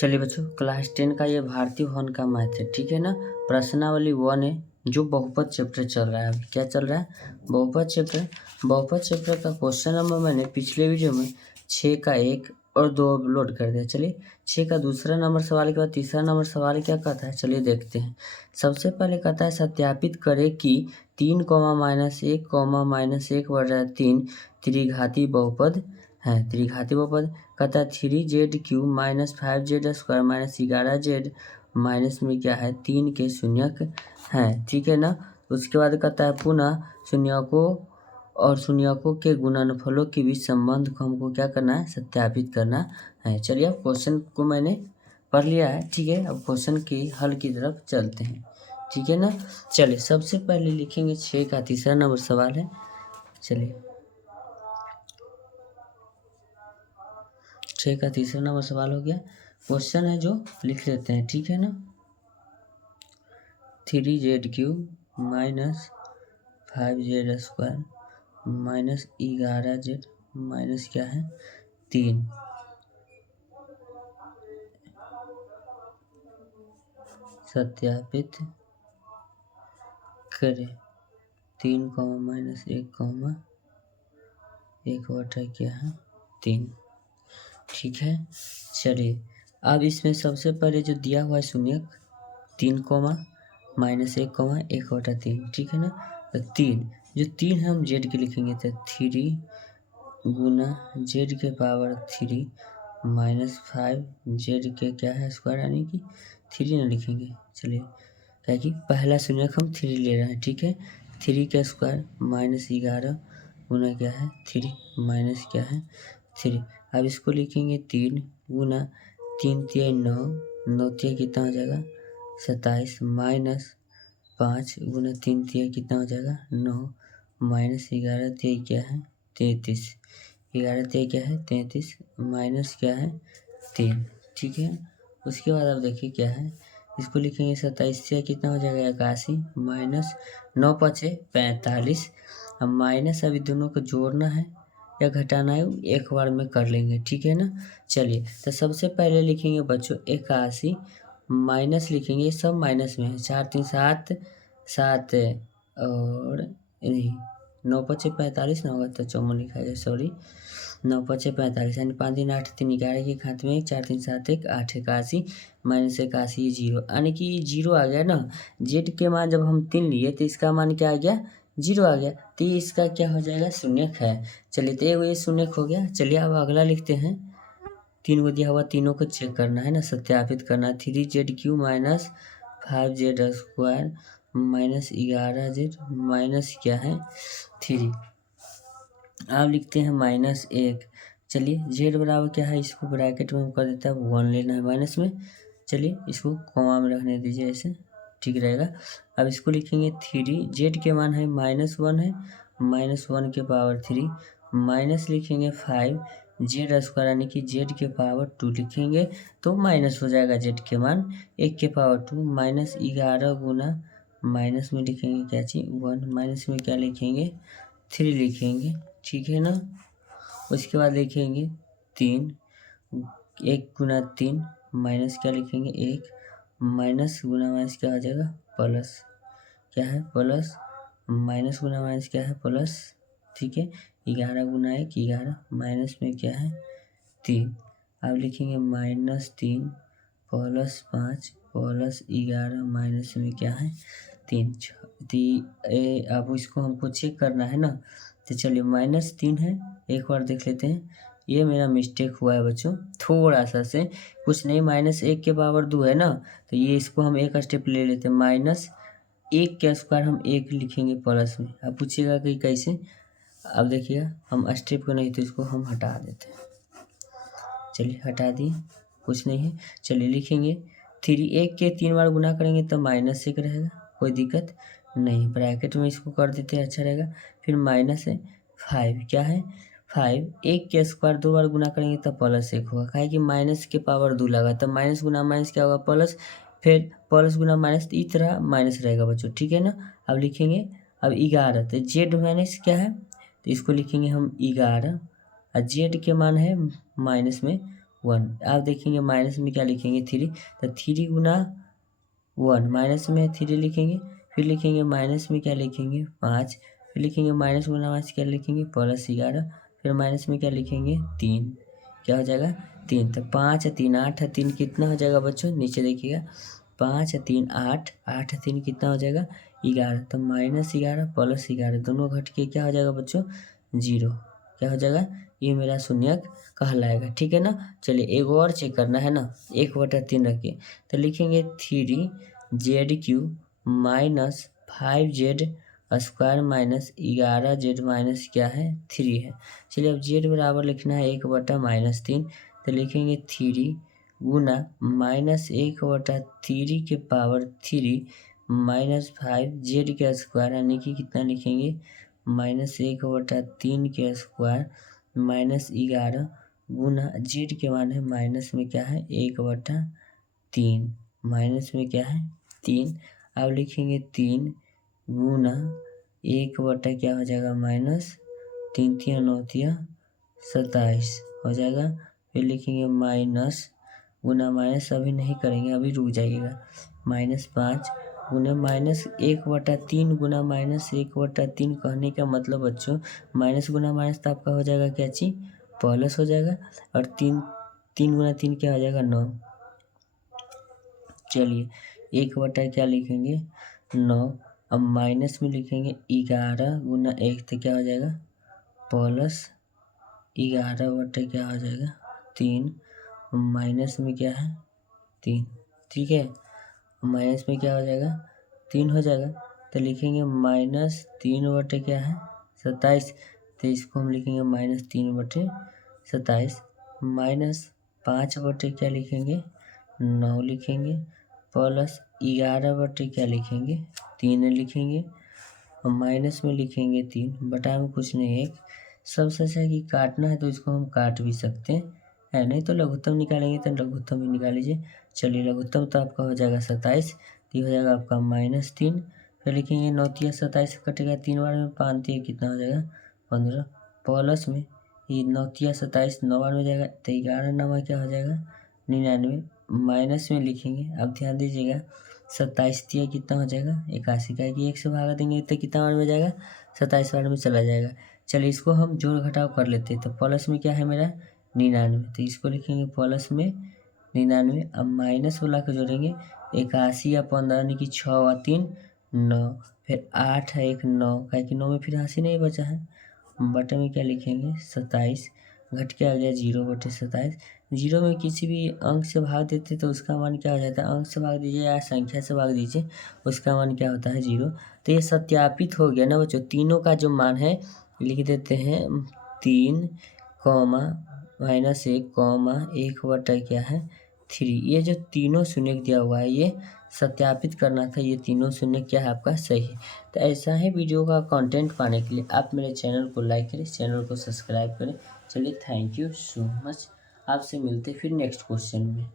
चलिए बच्चों, क्लास 10 का ये भारतीय वन का मैथ है, ठीक है ना। प्रश्नावली 1 है, जो बहुपद चैप्टर चल रहा है। अभी क्या चल रहा है? बहुपद चैप्टर। बहुपद चैप्टर का क्वेश्चन नंबर मैंने पिछले वीडियो में 6 का 1 और 2 अपलोड कर दिया। चलिए 6 का दूसरा नंबर सवाल के बाद तीसरा नंबर सवाल क्या कहता है, चलिए देखते हैं। सबसे पहले कहता है सत्यापित करें कि 3, -1, -1/3 त्रिघाती बहुपद है। त्रिघाती बहुपद कहता है 3z³ -5z² -11z माइनस में क्या है 3 के शून्यक हैं, ठीक है ना। उसके बाद कहता है पुनः शून्यकों और शून्यकों के गुणनफलों के बीच संबंध को हमको क्या करना है, सत्यापित करना है। चलिए अब क्वेश्चन को मैंने पढ़ लिया है, ठीक है। अब क्वेश्चन की हल की तरफ चलते हैं, ठीक है ना। चलिए सबसे पहले लिखेंगे 6 का तीसरा नंबर सवाल है। चलिए 6 का तीसरा नंबर सवाल हो गया। क्वेश्चन है जो लिख लेते हैं, ठीक है ना। 3z³ -5z² -11z माइनस क्या है 3 सत्यापित करें 3, -1, 1/3 क्या है 3, ठीक है। चलिए अब इसमें सबसे पहले जो दिया हुआ है शून्यक 3, -1, 1/3, ठीक है ना। तो 3 जो 3 है हम जेड के लिखेंगे, तो 3 गुना जेड के पावर 3 -5 जेड के क्या है स्क्वायर, यानी कि 3 ना लिखेंगे। चलिए क्या कि पहला शून्यक हम 3 ले रहे हैं, ठीक है। 3 का स्क्वायर -11 गुना क्या है 3 माइनस क्या है 3। अब इसको लिखेंगे 3 गुना 3 तिया 9, 9 तिया कितना हो जाएगा 27 -5 गुना 3 तिया कितना हो जाएगा 9 -11 तिया क्या है 33, 11 तिया क्या है 33 माइनस क्या है 3, ठीक है। उसके बाद अब देखिए क्या है, इसको लिखेंगे 27 से कितना हो जाएगा 81 -9 × 45। अब माइनस अभी दोनों को जोड़ना है या घटाना है एक बार में कर लेंगे, ठीक है ना। चलिए तो सबसे पहले लिखेंगे बच्चों 81 माइनस लिखेंगे, सब माइनस में है 4 3 7 7 और नहीं 9 × 45 ना होगा तो 54 लिखा जाए, सॉरी 9 × 45 यानी 5 3 8 3 11 के खाते में 4 3 7 1 8 81 -81 जीरो, यानी कि जीरो आ गया ना। जेड के मान जब हम 3 लिए तो इसका मान क्या आ गया 0 आ गया, तो इसका क्या हो जाएगा शून्यक है। चलिए तो ये शून्यक हो गया। चलिए अब अगला लिखते हैं, 3 को दिया हुआ तीनों को चेक करना है ना, सत्यापित करना है। 3z³ -5z² -11z माइनस क्या है 3। अब लिखते हैं -1। चलिए z बराबर क्या है, इसको ब्रैकेट में कर देता है 1 लेना है माइनस में। चलिए इसको कॉमा में रखने दीजिए, ऐसे ठीक रहेगा। अब इसको लिखेंगे 3, जेड के मान है -1 है, -1 के पावर 3 माइनस लिखेंगे 5 z² यानी कि जेड के पावर 2 लिखेंगे तो माइनस हो जाएगा जेड के मान 1 के पावर 2 -11 गुना माइनस में लिखेंगे क्या चीज 1 माइनस में क्या लिखेंगे 3 लिखेंगे, ठीक है ना। उसके बाद लिखेंगे 3 1 गुना 3 माइनस क्या लिखेंगे 1 माइनस गुना माइनस क्या हो जाएगा प्लस, क्या है प्लस, माइनस गुना माइनस क्या है प्लस, ठीक है। 11 गुना 1 11 माइनस में क्या है 3। अब लिखेंगे -3 प्लस 5 प्लस 11 माइनस में क्या है 3। अब इसको हमको चेक करना है ना, तो चलिए -3 है, एक बार देख लेते हैं। ये मेरा मिस्टेक हुआ है बच्चों, थोड़ा सा से कुछ नहीं, -1 के पावर 2 है ना, तो ये इसको हम एक स्टेप ले लेते हैं, -1 का स्क्वायर हम 1 लिखेंगे प्लस में। अब पूछिएगा कि कैसे, अब देखिएगा हम स्टेप को नहीं तो इसको हम हटा देते हैं। चलिए हटा दिए, कुछ नहीं है। चलिए लिखेंगे 3 1 के 3 बार गुना करेंगे तो -1 रहेगा, कोई दिक्कत नहीं, ब्रैकेट में इसको कर देते हैं, अच्छा रहेगा। फिर माइनस है 5, क्या है 5 1 के स्क्वायर 2 बार गुना करेंगे तो +1 होगा, काहे कि माइनस के पावर 2 लगा तो माइनस गुना माइनस क्या होगा प्लस, फिर प्लस गुना माइनस तो इस तरह माइनस रहेगा बच्चों, ठीक है ना। अब लिखेंगे अब 11 तो जेड माइनस क्या है, तो इसको लिखेंगे हम 11 और जेड के मान है माइनस में 1। आप देखेंगे माइनस में क्या लिखेंगे 3, तो 3 गुना 1 माइनस में 3 लिखेंगे, फिर लिखेंगे माइनस में क्या लिखेंगे 5, फिर लिखेंगे माइनस गुना 5 क्या लिखेंगे प्लस 11, फिर माइनस में क्या लिखेंगे 3, क्या हो जाएगा 3। तो 5 है 3 8 है 3 कितना हो जाएगा बच्चों, नीचे देखिएगा 5 है 3 8, 8 है 3 कितना हो जाएगा 11। तो -11 प्लस 11 दोनों घट के क्या हो जाएगा बच्चों 0, क्या हो जाएगा ये मेरा शून्यक कहलाएगा। ठीक है ना। चलिए एक और चेक करना है ना, 1/3 रखिए तो लिखेंगे 3z³ minus 5z² minus 11z minus क्या है 3 है। चलिए अब z बराबर लिखना है 1/-3, तो लिखेंगे 3 गुना -1/3 के पावर 3 माइनस 5z का स्क्वायर यानी कि कितना लिखेंगे -1/3 के स्क्वायर माइनस 11 गुना z के मान है माइनस में क्या है 1/3, माइनस में क्या है 3। अब लिखेंगे 3 गुना 1/ क्या हो जाएगा -3 3 9 27 हो जाएगा। फिर लिखेंगे माइनस गुना माइनस अभी नहीं करेंगे, अभी रुक जाइएगा, -5 गुना -1/3 गुना -1/3 कहने का मतलब बच्चों माइनस गुना माइनस तो आपका हो जाएगा क्या चीज प्लस हो जाएगा, और 3 गुना 3 क्या हो जाएगा 9। चलिए 1/ क्या लिखेंगे 9, अब माइनस में लिखेंगे 11 गुना 1 तो क्या हो जाएगा प्लस 11/ क्या हो जाएगा 3, माइनस में क्या है 3। ठीक है, माइनस में क्या हो जाएगा 3 हो जाएगा, तो लिखेंगे -3/ क्या है 27, तो इसको हम लिखेंगे -3/27 माइनस 5/ क्या लिखेंगे 9 लिखेंगे प्लस 11/ क्या लिखेंगे 3 लिखेंगे, और माइनस में लिखेंगे 3, बटा में कुछ नहीं 1। सबसे अच्छा है कि काटना है तो इसको हम काट भी सकते हैं, नहीं तो लघुत्तम निकालेंगे तो लघुत्तम भी निकाल लीजिए। चलिए लघुत्तम तो आपका हो जाएगा 27, तो ये हो जाएगा आपका -3, फिर लिखेंगे 9 × 27 कटेगा 3 बार में 5 × कितना हो जाएगा 15, प्लस में ये 9 × 27 9 बार में जाएगा तो 11 9 क्या हो जाएगा 99, माइनस में लिखेंगे। अब ध्यान दीजिएगा 27 कितना हो जाएगा 81 का कि 1 से भागा देंगे तो कितना बार में जाएगा 27 बार में चला जाएगा। चलिए इसको हम जोड़ घटाव कर लेते हैं, तो प्लस में क्या है मेरा 99, तो इसको लिखेंगे प्लस में 99, अब माइनस वाला को जोड़ेंगे 81 या 15 यानी कि 6 और 3 9, फिर 8 है 1 9 का कि 9 में फिर 80 नहीं बचा है, बटे में क्या लिखेंगे 27, घट के आ गया 0/27। 0 में किसी भी अंक से भाग देते तो उसका मान क्या हो जाता है, अंक से भाग दीजिए या संख्या से भाग दीजिए उसका मान क्या होता है 0। तो ये सत्यापित हो गया ना बच्चों, तीनों का जो मान है लिख देते हैं 3, -1, 1/, क्या है 3। ये जो तीनों शून्य दिया हुआ है ये सत्यापित करना था ये तीनों शून्य क्या है आपका सही है। तो ऐसा ही वीडियो का कंटेंट पाने के लिए आप मेरे चैनल को लाइक करें, चैनल को सब्सक्राइब करें। चलिए थैंक यू सो मच, आपसे मिलते फिर नेक्स्ट क्वेश्चन में।